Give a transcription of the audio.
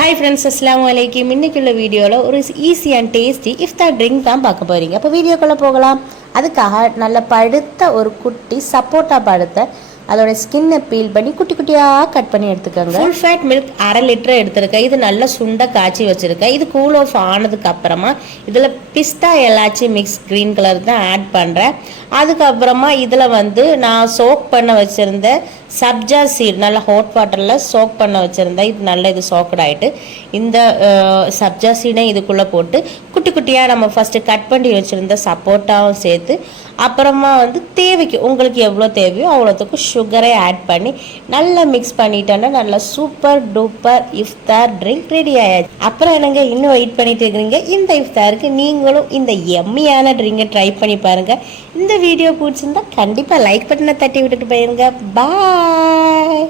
Hi friends, Assalamu alaikum. இன்னைக்குள்ள வீடியோல ஒரு easy and tasty iftar drink தான் பார்க்க போறீங்க. அப்ப வீடியோக்குள்ள போகலாம். அதுக்காக நல்ல பழுத்த ஒரு குட்டி சப்போட்டா பழத்தை அதோட ஸ்கின்னை பீல் பண்ணி குட்டி குட்டியாக கட் பண்ணி எடுத்துக்கோங்க. ஃபுல் ஃபேட் மில்க் 1/2 லிட்டர் எடுத்துருக்கேன். இது நல்லா சுண்ட காய்ச்சி வச்சுருக்கேன். இது கூல் ஆஃப் ஆனதுக்கு அப்புறமா இதில் பிஸ்தா எலாச்சி மிக்ஸ் க்ரீன் கலர் தான் ஆட் பண்ணுறேன். அதுக்கப்புறமா இதில் நான் சோக் பண்ண வச்சுருந்த சப்ஜா சீட் நல்லா ஹாட் வாட்டரில் சோக் பண்ண வச்சுருந்தேன். இது நல்லா இது சோக்கட் ஆகிட்டு இந்த சப்ஜா சீடை இதுக்குள்ளே போட்டு குட்டி குட்டியாக நம்ம ஃபஸ்ட்டு கட் பண்ணி வச்சுருந்த சப்போட்டாவும் சேர்த்து அப்புறமா தேவைக்கு உங்களுக்கு எவ்வளோ தேவையோ அவ்வளோத்துக்கு சுகரை ஆட் பண்ணி நல்லா மிக்ஸ் பண்ணிட்டோன்னா நல்லா சூப்பர் டூப்பர் இஃப்தார் ட்ரிங்க் ரெடி ஆயாச்சு. அப்புறம் என்னங்க இன்னும் வெயிட் பண்ணிட்டு இருக்கிறீங்க? இந்த இஃப்தாருக்கு நீங்களும் இந்த எம்மியான ட்ரிங்கை ட்ரை பண்ணி பாருங்கள். இந்த வீடியோ பிடிச்சிருந்தா கண்டிப்பாக லைக் பட்டனை தட்டி விட்டுட்டு போயிருங்க. பாய்.